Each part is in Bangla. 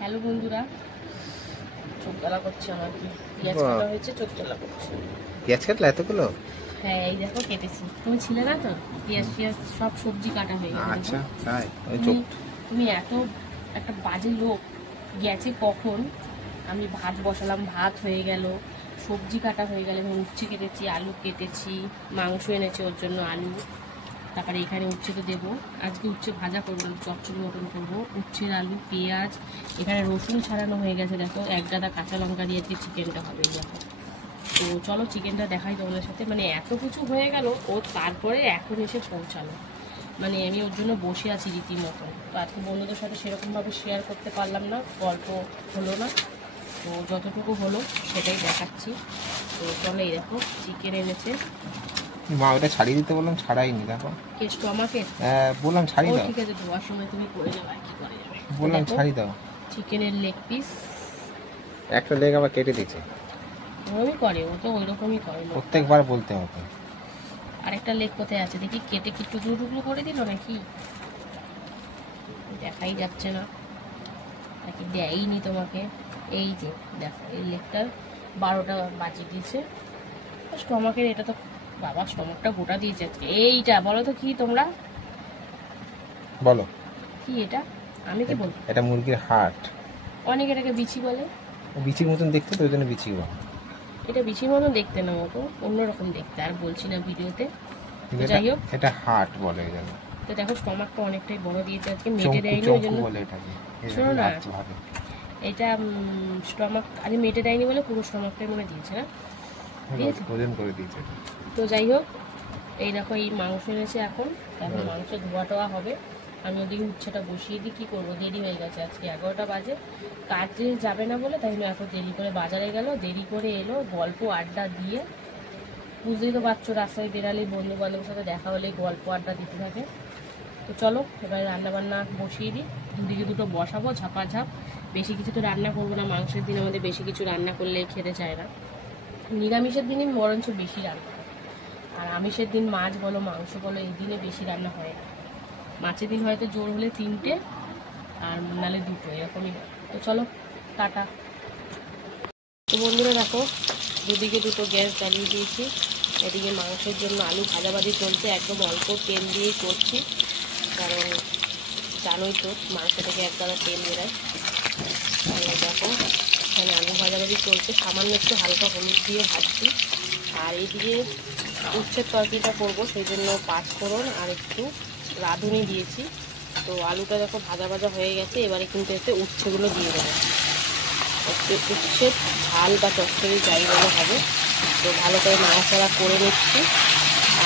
হ্যালো বন্ধুরা, চোখ জ্বালা করছে আমার। কি পেঁয়াজ কাটা হয়েছে, চোখ জ্বালা করছে। পেঁয়াজ কাটলা এতগুলো? হ্যাঁ, এই দেখো কেটেছি। তুমি ছিলে না তো? পেঁয়াজ সব সবজি কাটা হয়ে গেছে। আচ্ছা তাই? তুমি এত একটা বাজে লোক। গেছে কখন? আমি ভাত বসালাম, ভাত হয়ে গেল, সবজি কাটা হয়ে গেল, এবং উচ্ছে কেটেছি, আলু কেটেছি, মাংস এনেছে ওর জন্য আলু। তারপরে এখানে উচ্ছে তো দেবো, আজকে উচ্ছে ভাজা করবো, চচ্চড়ি মতন করবো। উচ্ছের আলু, পেঁয়াজ, এখানে রসুন ছাড়ানো হয়ে গেছে। দেখো, এক গাদা কাঁচা লঙ্কা দিয়ে আজকে চিকেনটা হবে। দেখো, তো চলো চিকেনটা দেখাই তোমাদের সাথে। মানে এত কিছু হয়ে গেল, ও তারপরে এখন এসে পৌঁছালো। মানে আমি ওর জন্য বসে আছি রীতিমতো। তো আজকে বন্ধুদের সাথে সেরকমভাবে শেয়ার করতে পারলাম না, গল্প হলো না। তো যতটুকু হলো সেটাই দেখাচ্ছি। তো চলো, এই দেখো চিকেন এনেছে। মা ওটা ছাড়িয়ে দিতে বললাম, ছাড়াইনি। দেখো কেষ্ট আমাকে বললাম ছাড়িয়ে দাও। ঠিক আছে, ধোয়ার সময় তুমি করে যাবে, আর কি করে যাবে। বললাম ছাড়িয়ে দাও। চিকেনের লেগ পিস, একটা লেগ আবার কেটে দিয়েছে। ওরকমই করে, ও তো ওই রকমই করে প্রত্যেকবার বলতে হবে। আরেকটা লেগ কোথায় আছে দেখি, কেটে কি টুকরো টুকরো করে দিল নাকি? দেখাই যাচ্ছে না নাকি, দেয়নি তোমাকে। এই যে দেখো, এই লেগটা 12টা বাজিয়ে দিয়েছে। স্টমাকের এটা তো, বাবা স্টমাকটা গোটা দিয়েছে আজকে। এইটা বলো তো কি তোমরা? বলো কি এটা? আমি কি বলবো? এটা মুরগির হার্ট। অনেকে এটাকে বিচি বলে। বিচির মতন দেখতে, তো ওই জন্য বিচি বলে। এটা বিচির মতন দেখতে না, মতো অন্যরকম দেখতে, আর বলছি না ভিডিওতে। যাই হোক, এটা হার্ট বলে। তো দেখো স্টমাকটা অনেকটাই বড় দিয়েছে আজকে, মেটে দেয়নি ওই জন্য। শোনো না, এটা স্টমাক আরে মেটে দেয়নি বলে পুরো স্টমাকটাই মনে দিয়েছে না, দিয়েছে ওজন করে দিয়েছে। তো যাই হোক, এই দেখো এই মাংস এনেছে। এখন মাংস ধোয়া টোয়া হবে। আমি ওদিকে উচ্ছেটা বসিয়ে দিই। কী করবো, দেরি হয়ে গেছে, আজকে 11টা বাজে। কাজে যাবে না বলে তাই না, এত দেরি করে বাজারে গেল, দেরি করে এলো, গল্প আড্ডা দিয়ে। বুঝতেই তো পারছো, রাস্তায় বেরালেই বন্ধু বান্ধবের সাথে দেখা হলেই গল্প আড্ডা দিতে থাকে। তো চলো এবার রান্নাবান্না বসিয়ে দিই। দুদিকে দুটো বসাবো, ঝাপাঝাপ। বেশি কিছু তো রান্না করবো না, মাংসের দিন আমাদের বেশি কিছু রান্না করলে খেতে চায় না। নিরামিষের দিনই বরঞ্চ বেশি রান্না হয়, আর আমিষের দিন মাছ বলো মাংস বলো, এই দিনে বেশি রান্না হয় না। মাছের দিন হয়তো জোর হলে 3টে, আর নালে 2টো, এরকমই হয়। তো চলো টাটা। তো বন্ধুরা দেখো, দুদিকে দুটো গ্যাস জ্বালিয়ে দিয়েছি। এদিকে মাংসের জন্য আলু ভাজাভাজি চলছে, একদম অল্প তেল দিয়েই করছি, কারণ জানোই তো মাংস থেকে এক গাদা তেল বেরোয়। তাহলে দেখো, এখানে আলু ভাজাভাজি চলছে, সামান্য একটু হালকা হলুদ দিয়ে ভাজছি। আর এইদিকে উচ্ছের তরকারিটা করবো, সেই জন্য 5 ফোড়ন আর একটু রাঁধুনি দিয়েছি। তো আলুটা দেখো ভাজা ভাজা হয়ে গেছে, এবারে কিন্তু এতে উচ্ছেগুলো দিয়ে দেবো। উচ্ছের ঝাল বা চচ্চড়ি যাই বলে হবে। তো ভালো করে নাড়াচাড়া করে নিচ্ছি।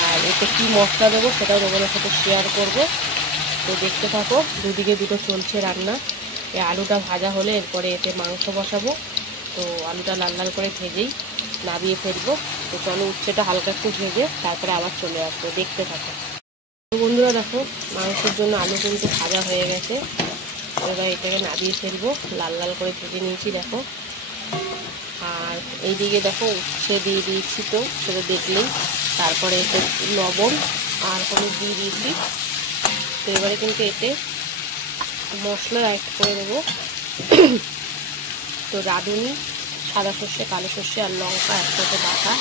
আর এতে কী মশলা দেবো সেটাও তোমাদের সাথে শেয়ার করবো। তো দেখতে থাকো, দুদিকে দুটো চলছে রান্না। এই আলুটা ভাজা হলে এরপরে এতে মাংস বসাবো। তো আলুটা লাল লাল করে ভেজেই নামিয়ে ফেলবো। তো চলো উচ্ছেটা হালকা একটু ভেজে তারপরে আবার চলে আসবো, দেখতে থাকো। তো বন্ধুরা দেখো, মাংসের জন্য আলু কিন্তু ভাজা হয়ে গেছে। এবার এটাকে নামিয়ে ফেলবো, লাল লাল করে ভেজে নিয়েছি দেখো। আর এইদিকে দেখো উচ্ছে দিয়ে দিয়েছি, তো সেটা দেখলেই। তারপরে এতে লবণ আর হলুদ দিয়ে দিয়েছি। তো এবারে কিন্তু এতে মশলা অ্যাড করে দেবো। তো রাঁধুনি, সাদা সর্ষে, কালো সর্ষে আর লঙ্কা একসাথে বাটা,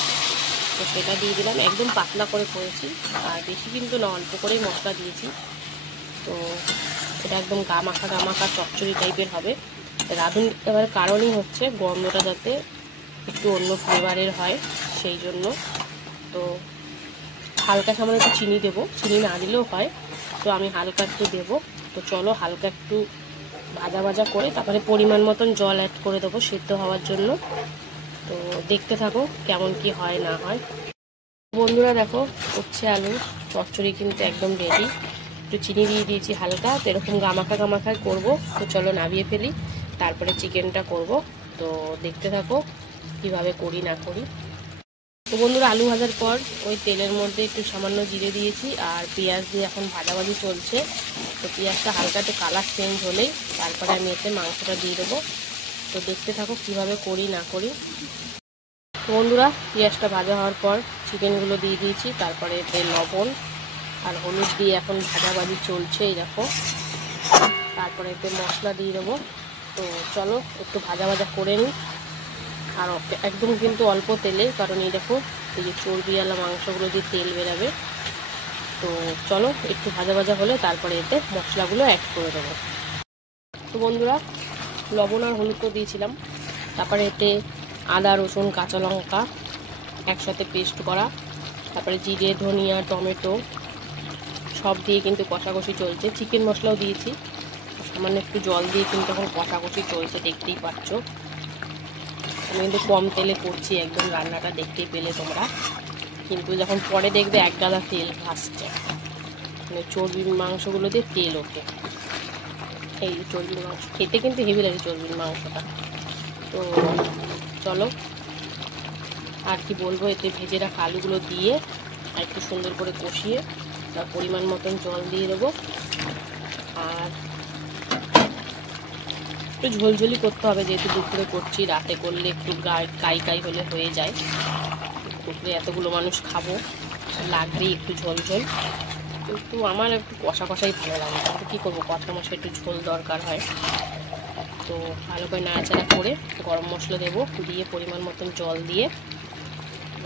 তো সেটা দিয়ে দিলাম। একদম পাতলা করে করেছি, আর বেশি কিন্তু না, অল্প করেই মশলা দিয়েছি। তো এটা একদম গামাখা গামাখা চচ্চড়ি টাইপের হবে। রাঁধুনি এবার কারণই হচ্ছে গন্ধটা যাতে একটু অন্য ফ্লেভারের হয়, সেই জন্য। তো হালকা সামান্য একটু চিনি দেবো, চিনি না দিলেও হয়, তো আমি হালকা একটু দেবো। তো চলো হালকা একটু ভাজা ভাজা করে তারপরে পরিমাণ মতন জল অ্যাড করে দেবো সিদ্ধ হওয়ার জন্য। তো দেখতে থাকো কেমন কি হয় না হয়। বন্ধুরা দেখো, উচ্ছে আলু চচ্চড়ি কিন্তু একদম রেডি। একটু চিনি দিয়ে দিয়েছি হালকা, তো এরকম গামাখা গামাখায় করবো। তো চলো নামিয়ে ফেলি, তারপরে চিকেনটা করব। তো দেখতে থাকো কিভাবে করি না করি। তো বন্ধুরা, আলু ভাজার পর ওই তেলের মধ্যে একটু সামান্য জিরে দিয়েছি, আর পেঁয়াজ দিয়ে এখন ভাজাভাজি চলছে। তো পেঁয়াজটা হালকা একটু কালার চেঞ্জ হলেই তারপরে আমি এতে মাংসটা দিয়ে দেবো। তো দেখতে থাকো কিভাবে করি না করি। তো বন্ধুরা, পেঁয়াজটা ভাজা হওয়ার পর চিকেনগুলো দিয়ে দিয়েছি, তারপরে এতে লবণ আর হলুদ দিয়ে এখন ভাজাভাজি চলছে, এই দেখো। তারপরে এতে মশলা দিয়ে দেবো, তো চলো একটু ভাজা ভাজা করে নিই, আর একদম কিন্তু অল্প তেলে, কারণ এই দেখো এই যে চর্বিওয়ালা মাংসগুলো দিয়ে তেল বেরাবে। তো চলো একটু ভাজা ভাজা হলে তারপরে এতে মশলাগুলো অ্যাড করে দেবো। তো বন্ধুরা, লবণ আর হলুদ তো দিয়েছিলাম, তারপরে এতে আদা রসুন কাঁচা লঙ্কা একসাথে পেস্ট করা, তারপরে জিরে ধনিয়া টমেটো সব দিয়ে কিন্তু কষাকষি চলছে। চিকেন মশলাও দিয়েছি, সামান্য একটু জল দিয়ে কিন্তু এখন কষাকষি চলছে, দেখতেই পাচ্ছ। আমি কিন্তু কম তেলে করছি একদম রান্নাটা, দেখতেই পেলে তোমরা, কিন্তু যখন পরে দেখবে এক গাদা তেল ভাসছে, মানে চর্বির মাংসগুলো দিয়ে তেল ওঠে। এই চর্বির মাংস খেতে কিন্তু হেভি লাগে চর্বির মাংসটা। তো চলো আর কি বলবো, এতে ভেজে রাখা আলুগুলো দিয়ে আর একটু সুন্দর করে কষিয়ে তার পরিমাণ মতন জল দিয়ে দেবো। আর একটু ঝোলঝোলি করতে হবে, যেহেতু দুপুরে করছি, রাতে করলে একটু কাই কাই হলে হয়ে যায়। দুপুরে এতগুলো মানুষ খাবো, লাগবেই একটু ঝোল ঝোল। কিন্তু আমার একটু কষা কষাই ভালো লাগে, কিন্তু কী করবো, কষা মশলা একটু ঝোল দরকার হয়। তো ভালো করে নাড়াচাড়া করে গরম মশলা দেবো, দিয়ে পরিমাণ মতন জল দিয়ে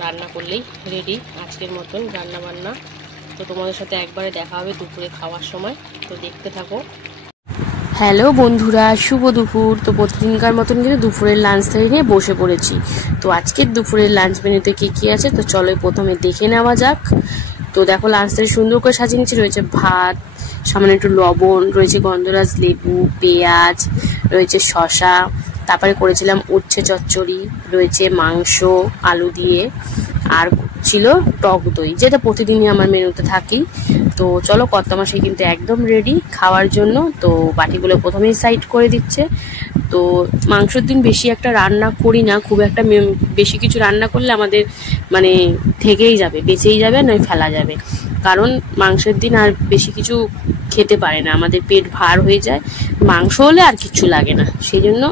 রান্না করলেই রেডি আজকের মতন রান্না বান্না। তো তোমাদের সাথে একবারে দেখা হবে দুপুরে খাওয়ার সময়, তো দেখতে থাকো। হ্যালো বন্ধুরা, শুভ দুপুর। তো প্রতিদিনকার মতন কিন্তু দুপুরের লাঞ্চ থালি নিয়ে বসে পড়েছি। তো আজকের দুপুরের লাঞ্চ মেনুতে কী কী আছে, তো চলো প্রথমে দেখে নেওয়া যাক। তো দেখো লাঞ্চ থালি সুন্দর করে সাজিয়ে নিচ্ছি। রয়েছে ভাত, সামান্য একটু লবণ, রয়েছে গন্ধরাজ লেবু, পেঁয়াজ, রয়েছে শসা, তারপরে করেছিলাম উচ্ছে চচ্চড়ি, রয়েছে মাংস আলু দিয়ে, আর ছিল টক দই, যেটা প্রতিদিনই আমার মেনুতে থাকি। তো চলো কর্তামশাই কিন্তু একদম রেডি খাওয়ার জন্য। তো বাটিগুলো প্রথমেই সাইড করে দিচ্ছে। তো মাংসের দিন বেশি একটা রান্না করি না, খুব একটা বেশি কিছু রান্না করলে আমাদের মানে থেকেই যাবে, বেঁচেই যাবে, নয় ফেলা যাবে। কারণ মাংসের দিন আর বেশি কিছু খেতে পারে না, আমাদের পেট ভার হয়ে যায়। মাংস হলে আর কিছু লাগে না, সেই জন্য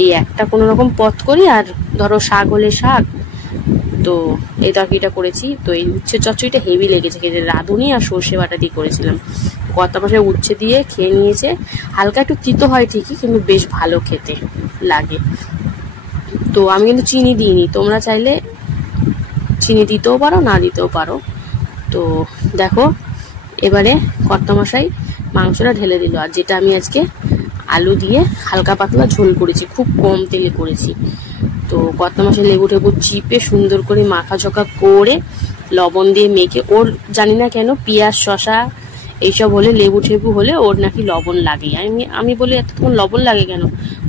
এই একটা কোনো রকম পথ করি। আর ধরো শাক হলে শাক, তো এই তরকারিটা করেছি। তো এই উচ্ছে চচ্চড়িটা হেভি লেগেছে খেতে, রাঁধুনি আর সর্ষে বাটা দিয়ে করেছিলাম। কর্তামশাই উচ্ছে দিয়ে খেয়ে নিয়েছে, হালকা একটু তিতো হয় ঠিকই, কিন্তু বেশ ভালো খেতে লাগে। তো আমি কিন্তু চিনি দিইনি, তোমরা চাইলে চিনি দিতেও পারো না দিতেও পারো। তো দেখো এবারে কর্তামশাই মাংসটা ঢেলে দিল, আর যেটা আমি আজকে আলু দিয়ে হালকা পাতলা ঝোল করেছি, খুব কম তেলে করেছি। তো কর্তামশাই লেবু টেবু চিপে সুন্দর করে মাখা চকা করে লবণ দিয়ে মেখে, ওর জানি না কেন পেঁয়াজ শসা এইসব হলে, লেবু টেবু হলে ওর নাকি লবণ লাগে। আমি বলি এতক্ষণ লবণ লাগে কেন,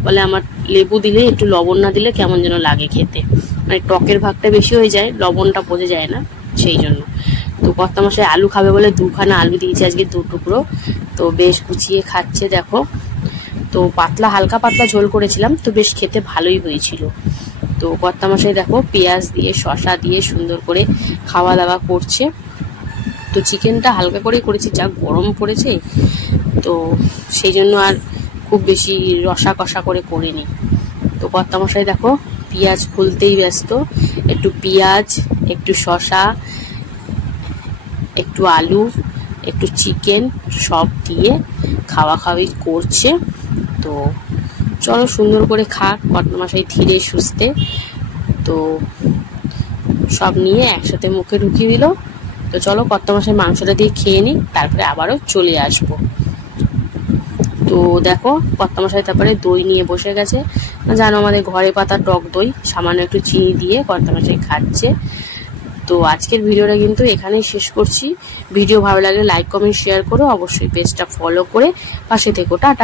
বলে আমার লেবু দিলে একটু লবণ না দিলে কেমন যেন লাগে খেতে, মানে টকের ভাগটা বেশি হয়ে যায়, লবণটা বোঝা যায় না, সেই জন্য। তো কর্তামশাই আলু খাবে বলে দুখানা আলু দিয়েছে আজকে, 2 টুকরো। তো বেশ গুছিয়ে খাচ্ছে দেখো। তো পাতলা হালকা পাতলা ঝোল করেছিলাম, তো বেশ খেতে ভালোই হয়েছিল। তো কর্তামশাই দেখো পেঁয়াজ দিয়ে শসা দিয়ে সুন্দর করে খাওয়া দাওয়া করছে। তো চিকেনটা হালকা করেই করেছি, যা গরম পড়েছে, তো সেই জন্য আর খুব বেশি রসা কষা করে করিনি। তো কর্তামশাই দেখো পেঁয়াজ খুলতেই ব্যস্ত, একটু পেঁয়াজ, একটু শসা, একটু আলু, একটু চিকেন সব দিয়ে খাওয়া খাওয়াই করছে। তো চলো সুন্দর করে খাক কর্তামশাই ধীরে সুস্থে। তো সব নিয়ে একসাথে মুখে ঢুকিয়ে দিল। তো চলো কর্তামশাই মাংসটা দিয়ে খেয়ে নিই, তারপরে আবারও চলে আসবো। তো দেখো কর্তামশাই তারপরে দই নিয়ে বসে গেছে, জানো আমাদের ঘরে পাতা টক দই, সামান্য একটু চিনি দিয়ে কর্তামশাই খাচ্ছে। তো আজকের ভিডিওটা কিন্তু এখানেই শেষ করছি। ভিডিও ভালো লাগলে লাইক কমেন্ট শেয়ার করো, অবশ্যই পেজটা ফলো করে পাশে থেকো। টাটা।